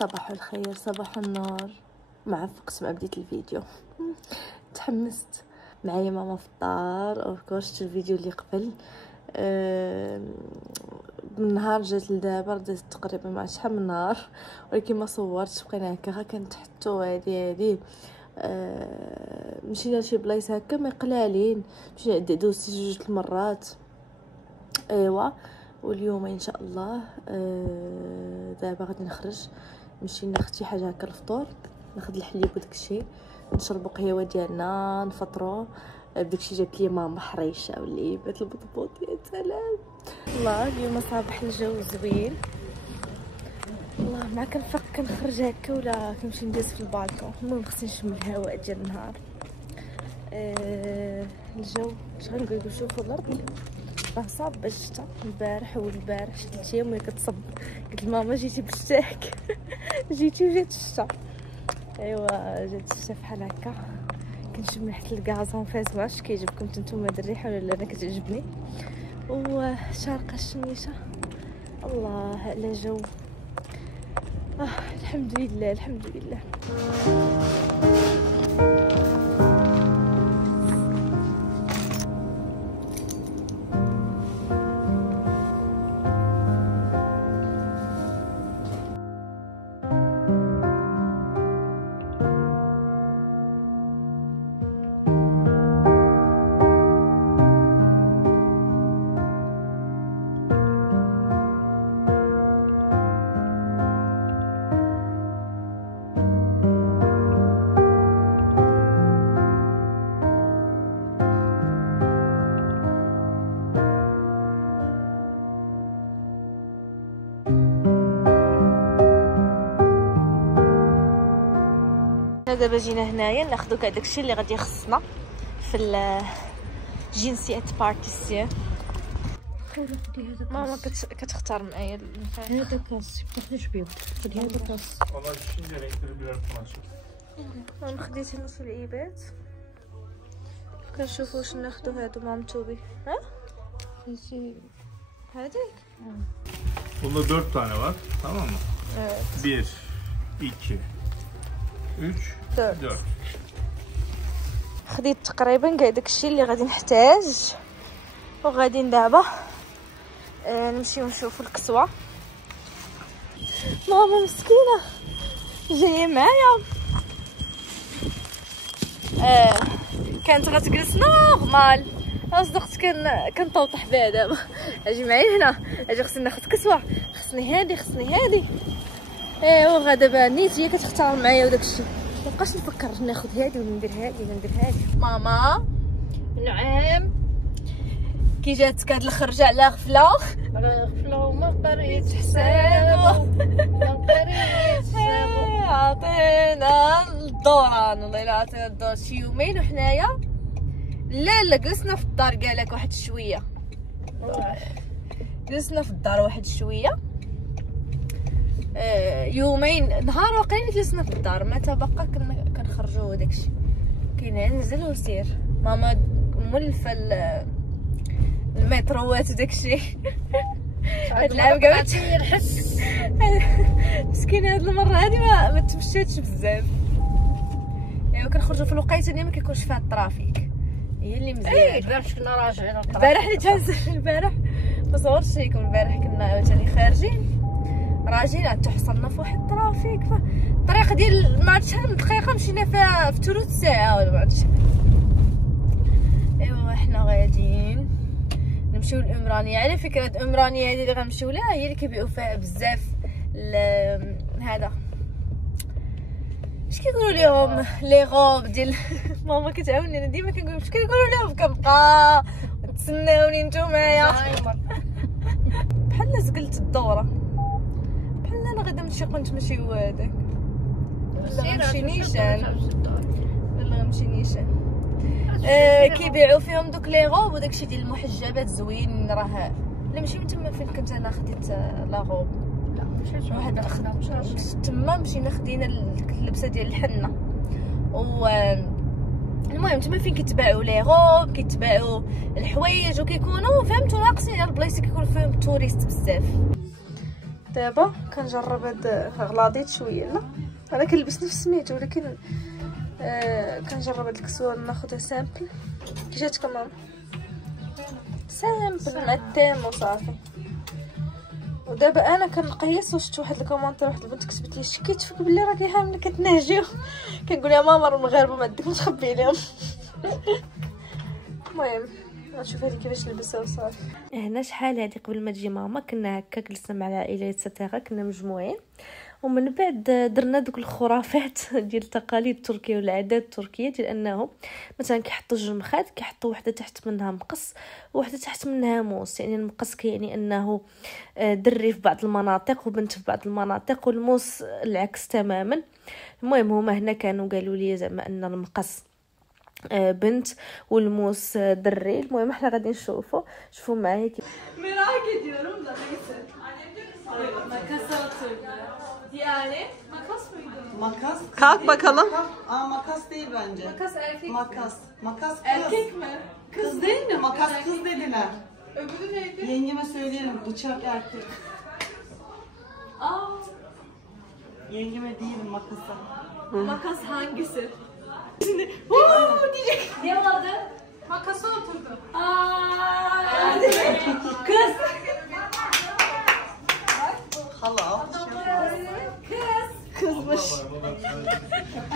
صباح الخير، صباح النور. ما عرفت ما بديت الفيديو. تحمست. معايا ماما في الدار. اوف كورس شفت الفيديو اللي قبل. من نهار جات لدابا رديت تقريبا مع شحال من نهار، ولكن ما صورتش. بقينا هكا كنتحطو هادي مشينا لشي بلايص هكا ما قلالين. مشينا دوزت 2 المرات. ايوا واليوم ان شاء الله دابا غادي نخرج نمشي ناخذ شي حاجه هكا الفطور، ناخذ الحليب وداكشي، نشربوا قهوه ديالنا، نفطروا بداكشي. جابت لي ماما حريشه والليبات البطبوط. يا سلام الله. اليوم صباح الجو زوين والله. مع كنفيق كنخرج هكا ولا كنمشي ندوز في البالكون. المهم خصني نشم الهواء ديال النهار. الجو اش غنقول، شوفوا الارض راه صاب الشتا. البارح والبارح 3 ايام وهي كتصب. قلت لماما جيتي بالشتاك. جيتي وجات الشتا. ايوا جات الشتا بحال هكا. كنشم ريحه الكازون فاس. كيعجبكم نتوما هاد الريحه ولا لا؟ انا كتعجبني. وشارقه الشميشه. الله على جو. الحمد لله الحمد لله. دابا جينا هنايا ناخذوا كاع داكشي اللي غادي يخصنا في الجنسيات بارتيسيون. ماما كتختار معايا هذا كاس تاخذش بيض. خدي هذا كاس. والله شي ندير يكتب بلا 12. انا خديت هنا في الايبات. كنشوفوا واش ناخذوا هادو مامتوبي. هذيك Bunda 4 tane var, tamam mı? Evet. 1, 2, 3, 4. خديت تقريبا كاع داكشي اللي غادي نحتاج، وغادي دابا نمشيو نشوفوا الكسوه. ماما مسكينه جايه معايا. كانت غتجلس نورمال. صدقت كنطوطح بها دابا. اجي معايا هنا، اجي خصني ناخذ كسوه، خصني هادي. ايوا غدا دابا نيت هي كتختار معايا وداكشي. مابقاش نفكر ناخذ هادي ولا ندير هادي. ماما نعم. كي جاتك هاد الخرجه على غفله وما قريت حسابه. عطينا الدوران. والله الا عطينا الدور شي يومين وحنايا لا جلسنا في الدار قالك واحد شويه. جلسنا في الدار واحد شويه. يومين نهار وقيلا جلسنا في الدار. ما تبقى كنخرجوا وداكشي. كينزل وسير. ماما مولفه المتروات وداكشي. هاد العام كاع يرحس. مسكينه هاد المره هادي ما تمشاتش بزاف. ايوا كنخرجوا في الوقيته اللي ما كيكونش فيها الترافيك، هي اللي مزيان. البارح كنا راجعين البارح اللي تهز البارح ما صورتش لكم. البارح كنا عاوتاني خارجين راجعين تحصلنا في واحد الترافيك. الطريق ديال ما عرفتش شحال من دقيقه مشينا فيها في ثلث ساعه ولا ما عرفتش. ايوا حنا غاديين نمشيو للامرانيه. على فكره الامرانيه هذه اللي غنمشيو لها هي اللي كيبيعوا فيها بزاف هذا اش كيقولوا لهم لي غوب ديال ماما كتعاوني. انا ديما كنقول اش كيقولوا لهم. كنبقى تسناوني نتومايا بحال زقلت الدوره. بحال انا غادا نمشي كنت نمشيو هذاك ولا غنمشي نيشان. كيبيعوا فيهم دوك لي غوب وداكشي ديال المحجبات زوين. راه لا ماشي من تما فين كنت انا خديت لا غوب. لا ماشي واحد تما مشينا خدينا اللبسه ديال الحنه. المهم تما فين كيتباعوا لي غوب، كيتباعوا الحوايج، وكيكونوا فهمتوا ناقصين البلايص كيكونوا فيهم توريست بزاف. دابا كنجرب هاد غلاضيت شويه، لا انا كنلبس نفس سميتو ولكن كنجرب هاد الكسوه ناخذها سامبل. كي جاتكم ماما؟ سامبل مع التيم وصافي. ودابا انا كنقيس وشفت واحد الكومونتير، واحد البنت كتبت لي شكيت فيك بلي راكي حامله كتنهجيو. كنقول لها ماما راه المغاربه ما عندك متخبي لهم. المهم نشوف هذه كيفاش نلبسها وصافي. هنا شحال هذه قبل ما تجي ماما كنا هكا جلسنا مع العائله ستيغا، كنا مجموعين، ومن بعد درنا دوك الخرافات ديال التقاليد التركيه والعادات التركيه، ديال انه مثلا كيحطوا جوج مخات، كيحطوا وحده تحت منها مقص وحده تحت منها موس. يعني المقص كيعني انه دري في بعض المناطق وبنت في بعض المناطق، والموس العكس تماما. المهم هما هنا كانوا قالوا لي زعما ان المقص بنت والموس دري. المهم احنا غادي نشوفوا. شوفوا معايا Merak ediyorum da neyse. Makas yani makas mıydı? Makas. Kalk bakalım. Aa, makas değil bence. Makas erkek. Makas. Makas kız. Erkek mi? Kız değil mi? Makas kız dediler. Öbürü neydi? Yengeme söyleyelim, bıçak erkek. Aa, Yengeme değilim makasa. makas hangisi? Şimdi Diyecek. Ne oldu? Makasa oturdu. Aa, kız. hala. kızmış.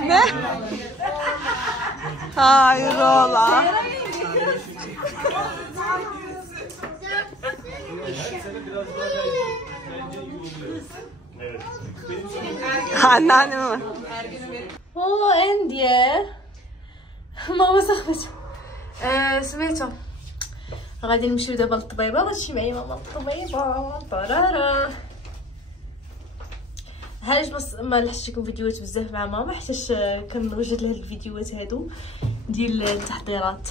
Ne? Hayrola. Anneannem mi? Oo Endiye. ماما صاحبتي سمعتو غادي نمشيو دابا للطبيبه. غتمشي معايا ماما للطبيبه. طرارا علاش ما لحقتش لكم فيديوهات بزاف مع ماما، حيتاش كنوجد لها الفيديوهات هادو ديال التحضيرات.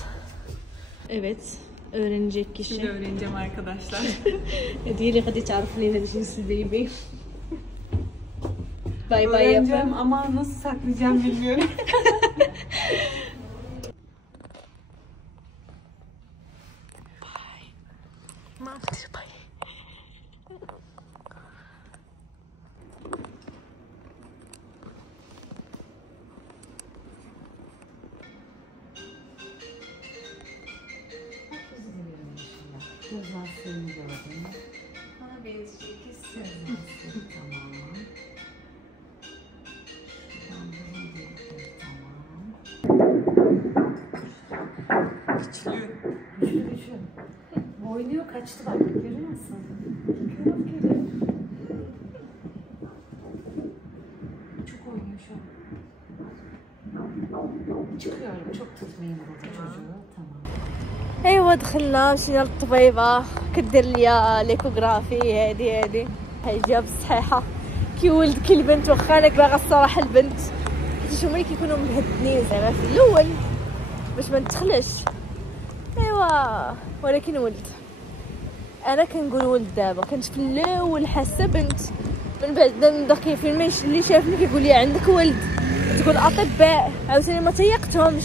Evet öğrenecek kişi. Şimdi öğreneceğim arkadaşlar. Diğeri غادي تعرفني هذا الجنس البيبي. باي باي يا Öğreneceğim ama nasıl saklayacağım bilmiyorum. ما بدير باي. Bana benzeyecek kesin. Oynuyor, kaçtı bak, görüyor musun? Çok oynuyor şu an. Çıkıyorum, çok tutmayayım burada çocuğu. Tamam. ايوا دخلنا مشينا للطبيبه كدير ليا ليكوغرافي. هادي هي بصحيحه كي ولد كي البنت. واخا انا باغا الصراحه البنت حيت هما اللي كيكونوا مهدنين زعما في الاول باش ما ندخلش. ايوا ولكن ولد. انا كنقول ولد. دابا كنت في الاول حاسه بنت، من بعد داك فيلم اللي شافني كيقول لي عندك ولد، تقول اطباء عاوتاني ما تيقتهمش.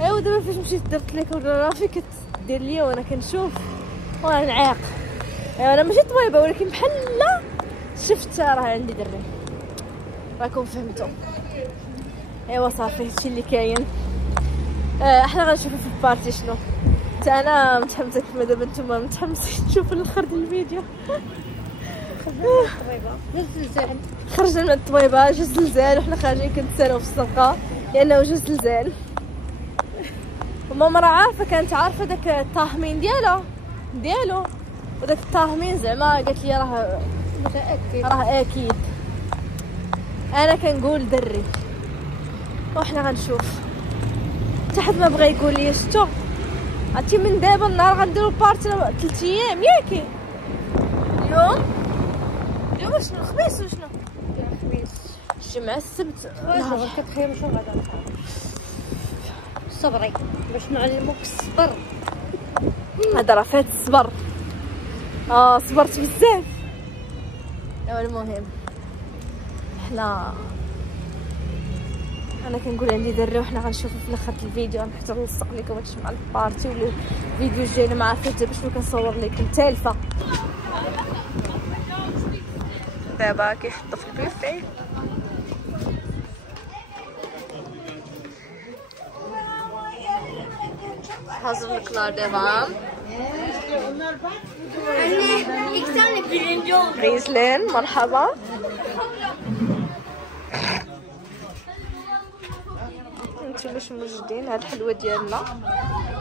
ايوا دابا فاش مشيت درت ليكوغرافي كدير ليا وانا كنشوف وانا نعاق. ايوا انا ماشي طبيبه ولكن بحال لا شفت راه عندي دري. راكم فهمتوا. ايوا صافي هادشي اللي كاين. احنا غنشوفوا في البارتي شنو. حتى انا متحمسه كيما دابا نتوما متحمسين تشوفوا الاخر ديال الفيديو. خرجنا من الطبيبه جا زلزال وحنا خارجين كنتسالوا في السرقه لانه جا زلزال. وماما راه عارفه، كانت عارفه داك الطاهمين ديالو وداك الطاهمين زعما قالت لي راه اكيد. انا كنقول دري وحنا غنشوف حتى حد ما بغى يقول لي شتو عرفتي من دابا النهار غنديرو بارتي 3 ايام ياكي. اليوم شنو الخميس وشنو الخميس الجمعه السبت نهار كتخيروا شنو غادا صبري باش نعلموك الصبر. هذا راه فات الصبر. صبرت بزاف. المهم انا كنقول عندي دري وحنا غنشوفو في الاخر الفيديو. حتى نلصق لكم هادشي مع البارتي ولا الفيديو الجاي. ما عرفتش باش كنصور لكم تالفه. دابا كيحطوا في البوفيه. Hazırlıklar devam. Anne, 2 tane birinci oldu. Rizlin, merhaba. انتم مش موجودين. هاد الحلوه ديالنا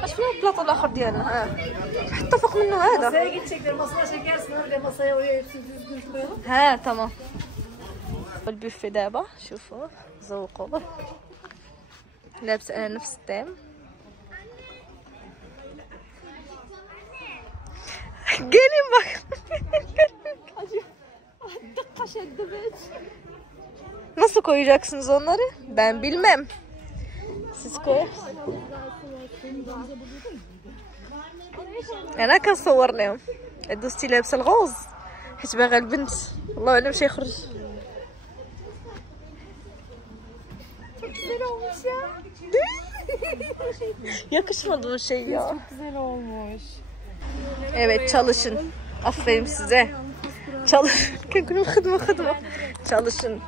اش فين البلاطو الاخر ديالنا؟ حطوا فوق منه هذا. ها تمام. البوفي دابا شوفوا ذوقوا. لابس انا نفس التيم. Gelin bak. Dakika şeddi beç. Nasıl koyacaksınız onları? Ben bilmem. Siz koy. انا كنصور لهم. دوستي لابسه الغوز حيت باغا البنت والله اعلم شي يخرج. Yakışmadı mı şey ya? Çok güzel olmuş. Evet çalışın. Aferin size. Çalış. Kankunum hıdma. Çalışın.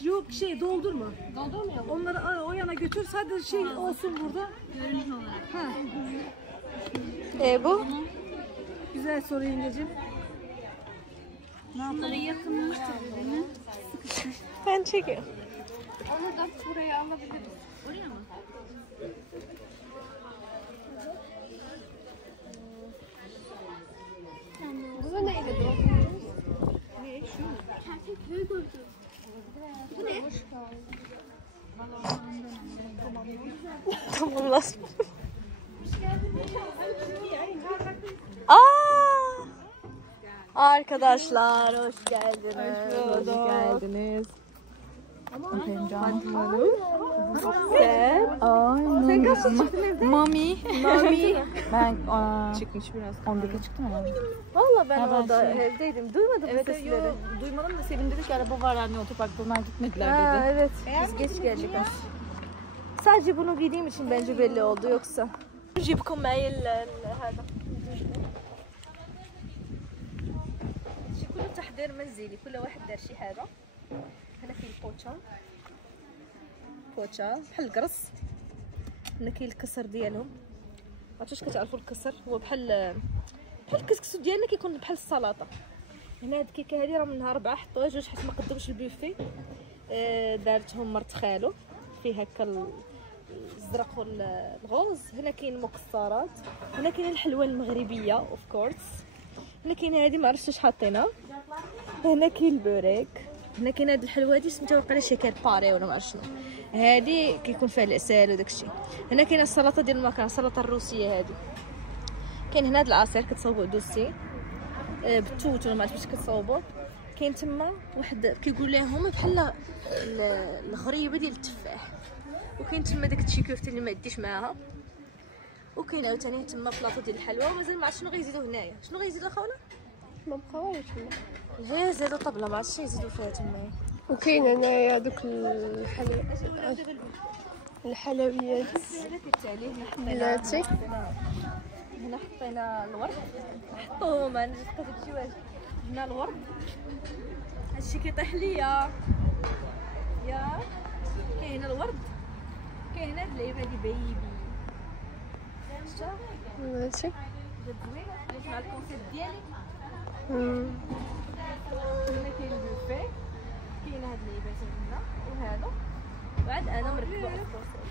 Yok doldurma. Doldurmuyor. Onları o yana götür. Sadece olsun burada. Görünüş olarak. Ha. Bu? Güzel soru yengecim. Bunları yakınlaştıralım. Ben çekiyorum. Onu da buraya alabiliriz. Oraya mı? Bu neydi? Ne? Şu mu? Köy gördüm. Bu ne? Tamam lazım. Arkadaşlar hoş geldiniz. Hoş geldiniz. Sen kaçta çıktın evden? Mami. Ben çıkmış biraz. 11'de çıktım ama. Valla ben Ha, ben orada evdeydim. Duymadım Evet, sesleri. duymadım da Selim dedi ki araba var yani otoparkta onlar gitmediler Ha, dedi. evet. Biz geç geldik. Sadece bunu giydiğim için bence belli oldu yoksa. جيبكم معايا هذا شي كله تحضير منزلي كل واحد دار شي حاجه. هنا كاين بوتشا بحال القرص. هنا كاين الكسر ديالهم. عرفتوا كتعرفوا الكسر هو بحال الكسكسو ديالنا كيكون بحال السلطه. هنا هاد الكيكه هادي راه منها 4 حطوها 2 حيت ما قدمش البوفي. دارتهم مرت خالو فيه هكا الزرق والغوز. هنا كاين مكسرات. هنا كاين الحلوى المغربيه اوف كورس. هنا كاين هذه ما عرفتش اش حاطينها. هنا كاين البوريك. هنا كاين هاد الحلوى هادي سميتها وقيلا شيكال باري ولا ما عرفت شنو. هادي كيكون فيها العسل وداكشي. هنا كاين السلطه ديال المكرونه السلطه الروسيه هادي. كاين هنا هاد العصير كتصاوبوا دوسي بالتوت ولا ما عرفتش كتصاوبوا. كاين تما واحد كيقول لهم بحال الغريبه ديال التفاح. وكاين تما داك التشيكوفتي اللي ما عديش معاها. وكاين عاوتاني تما بلاطو ديال الحلوى ومازال ما عرفتش شنو غيزيدوا هنايا. شنو غيزيدوا اخونا؟ ما بقاوش غير زادوا طبله ما عرفتش يزيدوا فيها تما. وكاين هنايا دوك الحلويات بلاتي. هنا حطينا الورد. حطوهم انا جبت هادشي واش هنا الورد. هادشي كيطيح ليا يا. كاين الورد. كاين هاد اللعيبه دي بيبي. ماشي زوينه مع الكونسيبت ديالي. هنا كاين البوفي. كاين هاد اللعيبات هنا وهذا. وعاد انا مركبه الكونسيبت.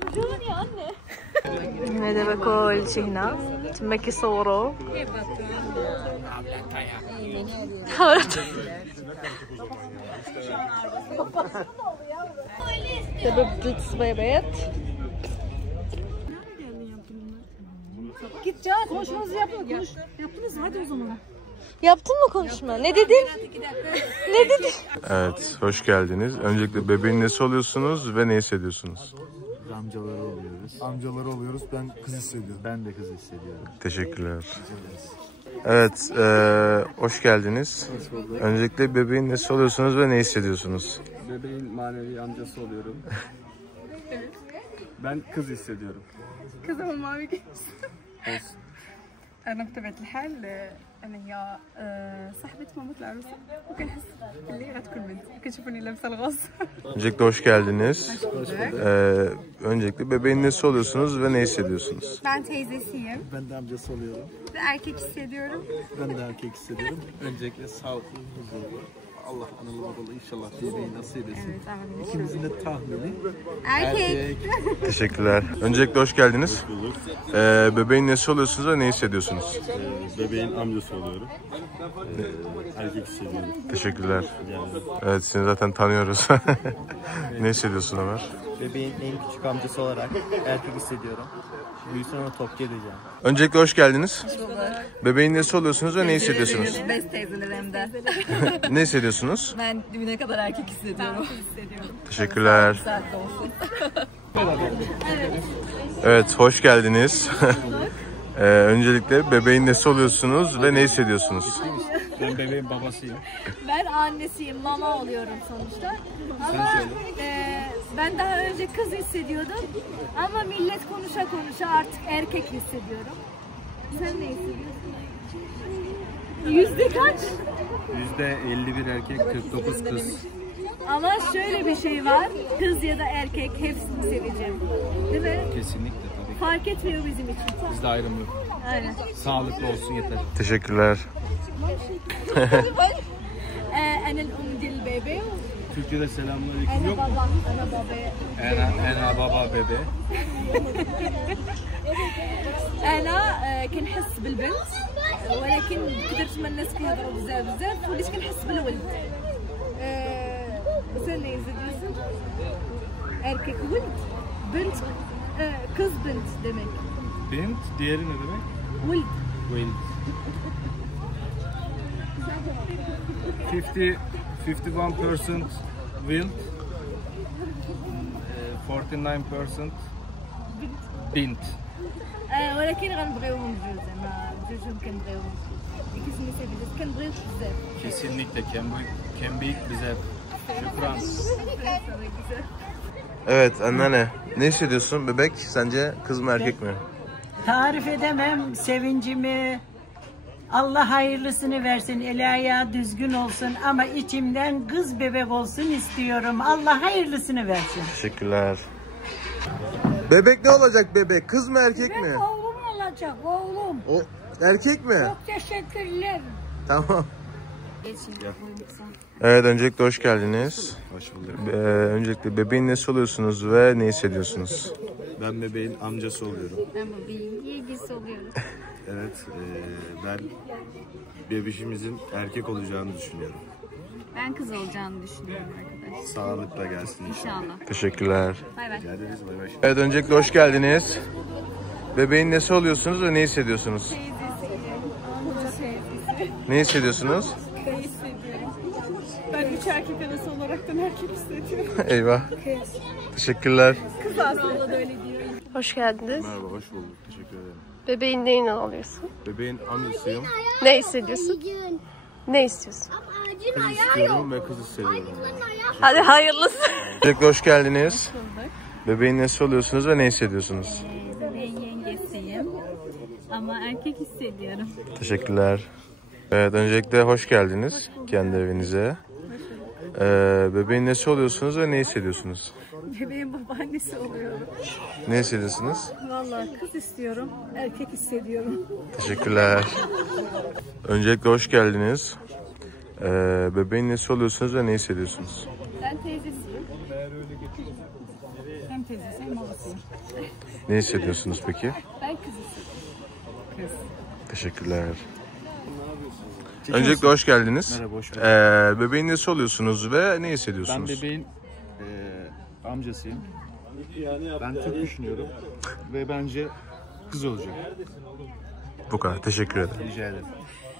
شجوني يا أني. هذا كل شيء هنا تما كيصوروا. دابا بدلت الصبيبيط. Konuşmanızı yapın. Yaptınız mı? Hadi o zaman. Yaptın mı konuşma? Ne dedin? Ne dedin? Evet, hoş geldiniz. Öncelikle bebeğin nesi oluyorsunuz ve ne hissediyorsunuz? Amcaları oluyoruz. Amcaları oluyoruz. Ben kız hissediyorum. Ben de kız hissediyorum. Teşekkürler. Evet, hoş geldiniz. Hoş bulduk. Öncelikle bebeğin nesi oluyorsunuz ve ne hissediyorsunuz? Bebeğin manevi amcası oluyorum. Evet. Ben kız hissediyorum. Kız ama mavi giymiş. Olsun. أنا بطبيعة الحال أنا هي صاحبة مامة العروسة وكنحس اللي غتكون بنت كتشوفوني لابسة الغوص. Öncelikle hoş geldiniz. Öncelikle bebeğin nesi oluyorsunuz ve ne hissediyorsunuz? Ben teyzesiyim Ben de amcası oluyorum. ve erkek hissediyorum. Ben de erkek hissediyorum. Öncelikle sağlıklı, huzurlu. Allah analı babalı inşallah bebeği nasip etsin. Evet, amin. İkimizin de tahmini Erkek. Teşekkürler. Öncelikle hoş geldiniz. Hoş bulduk. Bebeğin nesi oluyorsunuz ve ne hissediyorsunuz? Bebeğin amcası oluyorum. Erkek hissediyorum. Teşekkürler. Yani Evet, seni zaten tanıyoruz. Ne hissediyorsun Ömer? bebeğin en küçük amcası olarak erkek hissediyorum. Büyüsün ona topçu edeceğim. Öncelikle hoş geldiniz. Bebeğin nesi oluyorsunuz ve ne hissediyorsunuz? Best teyzeler hem de. Ne hissediyorsunuz? Ben düğüne kadar erkek hissediyorum. Teşekkürler. Saatte olsun. Evet, hoş geldiniz. Öncelikle bebeğin nesi oluyorsunuz ve ne hissediyorsunuz? Ben bebeğin babasıyım. Ben annesiyim, mama oluyorum sonuçta. Ama ben daha önce kız hissediyordum. Ama millet konuşa konuşa artık erkek hissediyorum. Sen ne hissediyorsun? Yüzde kaç? %51 erkek, 49 kız. Ama şöyle bir şey var. Kız ya da erkek hepsini seveceğim. Değil mi? Kesinlikle tabii. Fark etmiyor bizim için. Bizde ayrım yok. Aynen. Sağlıklı olsun yeter. Teşekkürler. أنا الأم ديال البيبي Türkçe'de selamünaleyküm yok mu? أنا بابا Ana baba bebe. أنا كنحس بالبنت ولكن كثرت ما الناس كيهضروا بزاف وليت كنحس بالولد ثاني يزيد erkek ولد بنت kız bint demek. Bint, diğeri ne demek? Wild. Wild. 51% wild, 49% bint. ولكن غنبغيوهم بجوج زعما بجوجهم كنبغيوهم. كيسمي سيدي كنبغيوك بزاف. Kesinlikle Kembik bize. Şükran. Evet, anneanne. Ne hissediyorsun bebek? Sence kız mı erkek mi? Tarif edemem sevincimi. Allah hayırlısını versin, eli ayağı düzgün olsun ama içimden kız bebek olsun istiyorum. Allah hayırlısını versin. Teşekkürler. Bebek ne olacak bebek? Kız mı erkek mi? Oğlum olacak, oğlum. O erkek mi? Çok teşekkürler. Tamam. Evet, öncelikle hoş geldiniz. hoş bulduk. Öncelikle bebeğin nesi oluyorsunuz ve ne hissediyorsunuz? Ben bebeğin amcası oluyorum. Ben bebeğin yegisi oluyorum. Evet, ben bebişimizin erkek olacağını düşünüyorum. Ben kız olacağını düşünüyorum arkadaşlar. Sağlıkla gelsin inşallah. İnşallah. Teşekkürler. Bay bay. Rica ederiz, bay bay. Evet, öncelikle hoş geldiniz. Bebeğin nesi oluyorsunuz ve ne hissediyorsunuz? Ne hissediyorsunuz? Ben üç erkek arası olaraktan erkek hissediyorum. Eyvah. Teşekkürler. Kız aslında da öyle diyor. Hoş geldiniz. Merhaba, hoş bulduk. Teşekkür ederim. Bebeğin neyini alıyorsun? Bebeğin amcasıyım. Ne hissediyorsun? Ne istiyorsun? Kız istiyorum ve kız hissediyorum. Hadi hayırlısı. Öncelikle hoş geldiniz. Bebeğin nesi oluyorsunuz ve ne hissediyorsunuz? Bebeğin yengesiyim. Ama erkek hissediyorum. Teşekkürler. Evet, öncelikle hoş geldiniz kendi evinize. Bebeğin nesi oluyorsunuz ve ne hissediyorsunuz? Bebeğin babaannesi oluyorum. Ne hissediyorsunuz? Vallahi kız istiyorum, erkek hissediyorum. Teşekkürler. Öncelikle hoş geldiniz. Bebeğin nesi oluyorsunuz ve ne hissediyorsunuz? Ben teyzesiyim. Hem teyzesi hem babasıyım. Ne hissediyorsunuz peki? Ben kız istiyorum. Teşekkürler. Öncelikle hoş geldiniz. Merhaba, hoş bulduk. Bebeğin nesi oluyorsunuz ve ne Ben hissediyorsunuz? bebeğin amcasıyım. Ben Türk düşünüyorum ve bence kız olacak. Bu kadar. Teşekkür ederim. Rica ederim.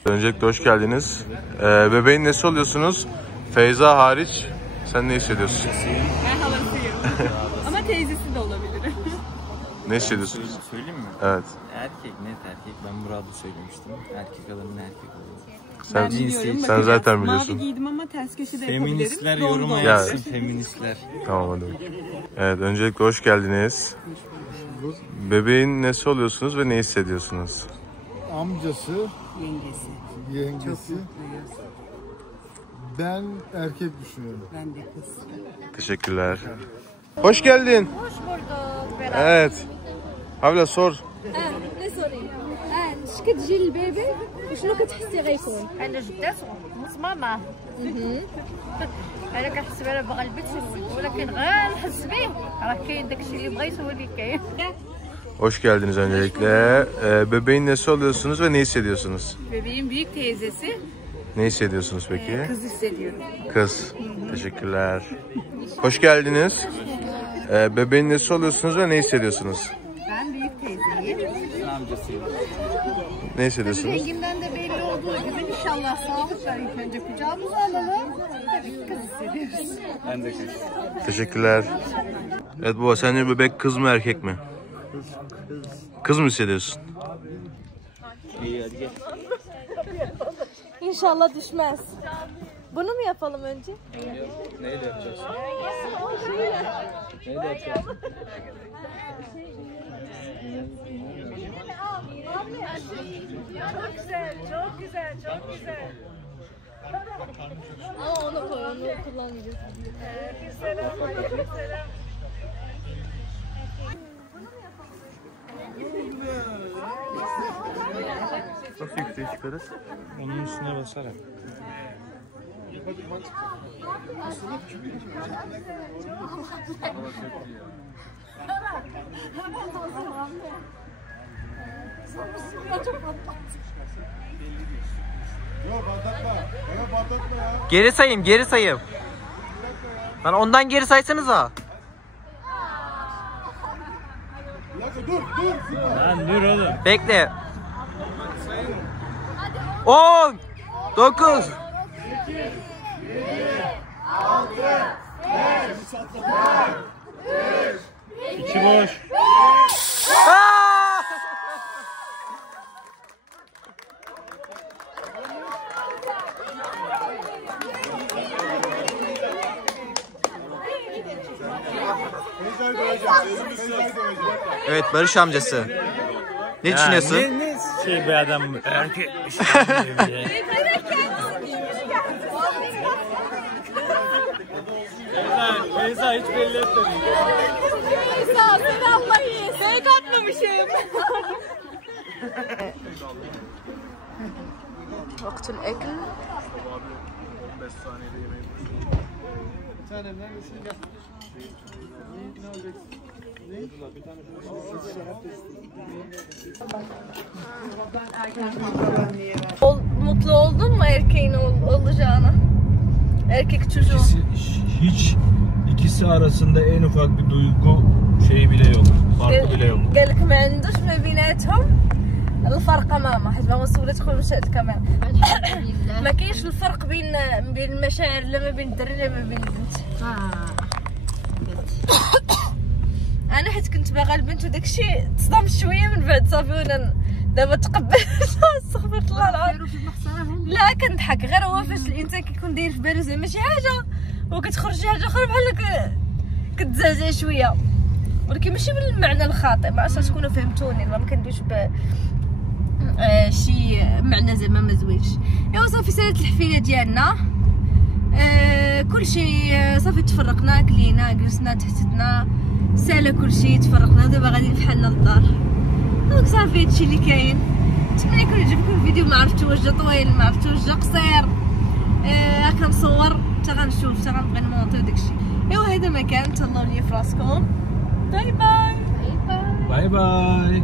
Öncelikle hoş geldiniz. Bebeğin nesi oluyorsunuz? Feyza hariç sen ne hissediyorsun? Ben halasıyım. Ama teyzesi de olabilir. Ne hissediyorsunuz? Söyleyeyim mi? Evet. Erkek, net erkek. Ben Murat'ı söylemiştim. Erkek adamın erkek Sen olduğu. sen zaten biliyorsun. Mavi giydim ama ters köşe de yapabilirim. Feministler Don yoruma don. yazsın. Feministler. Tamam hadi. Evet, öncelikle hoş geldiniz. Bebeğin nesi oluyorsunuz ve ne hissediyorsunuz? Amcası, yengesi. Ben erkek düşünüyorum. Ben de kız. Teşekkürler. Hoş geldin. Hoş bulduk Berat. Evet. Havla sor. Ne sorayım؟ شكون تجي للبيبي وشنو كتحسي غيكون؟ انا جداتو ماما انا كنحس بها باغا البنت ولكن غير نحس بيه راه كاين داكشي اللي بغيت هو اللي كاين. Hoş geldiniz öncelikle. Bebeğin nesi oluyorsunuz ve ne hissediyorsunuz? Bebeğin büyük teyzesi. Ne hissediyorsunuz peki? Kız hissediyorum. Kız. Teşekkürler. Hoş geldiniz. Bebeğin nesi oluyorsunuz ve ne hissediyorsunuz? Ben büyük teyzeyim. Amcasıyım. Ne hissediyorsunuz? Rengimden de belli olduğu gibi inşallah sağlıkla ilk önce kucağımıza alalım. Tabii ki kız hissediyoruz. Ben de kız. Teşekkürler. Evet baba, sence bebek kız mı erkek mi? Kız mı hissediyorsun? İyi hadi gel. İnşallah düşmez. Bunu mu yapalım önce? Neyle yapacağız? Şöyle. Neyle yapacağız? Çok güzel, çok güzel, çok güzel. Ama onu koy, onu kullanmayacağız. Selam, selam. Nasıl yükseğe çıkarız? Onun üstüne basarak. Geri sayayım, geri sayayım. Lan ondan geri saysanıza. Lan dur oğlum. Bekle. 10 9 7 6 5 4 3 İçi boş. Evet, Barış amcası. Ne düşünüyorsun? Ne şey bir adam erkekmiş. Beyza hiç belli etmedin. Beyza seni Allah iyi. Fake atmamışım. Vaktul ekl. Bir tane neredesin? Gel. Ne alacaksın? Mutlu oldun mu erkeğin olacağına? Erkek çocuğu. İkisi arasında en ufak bir duygu şeyi bile yok. Farkı bile yok. قالك ما عندوش ما بيناتهم الفرق ماما حيت باغا نسولها تدخل مشهد الكاميرا ما كاينش الفرق بين المشاعر لا ما بين الدري لا ما بين البنت انا حيت كنت باغا البنت وداك الشيء تصدمت شويه من بعد صافي وانا دابا تقبلت استغفر الله العظيم لا كنضحك غير هو فاش الانسان كيكون داير في بالو زعما شي حاجه وكتخرج شي حاجه اخرى بحال كتزعزع شويه ولكن ماشي بالمعنى الخاطئ ما عرفتش تكونوا فهمتوني ما كندويش شي معنى زعما ما زوينش. ايوا صافي سالت الحفيله ديالنا كلشي صافي تفرقنا كلينا جلسنا تحتنا سالا كلشي تفرقنا دابا غاديين بحالنا للدار دونك صافي هادشي اللي كاين. نتمنى يكون عجبكم الفيديو ما عرفتش واش جا طويل ما عرفتش واش جا قصير كنصور حتى غنشوف حتى غنبقى نمونطي وداكشي. ايوا هذا ما كان تهلاو ليا فراسكم. باي باي باي باي.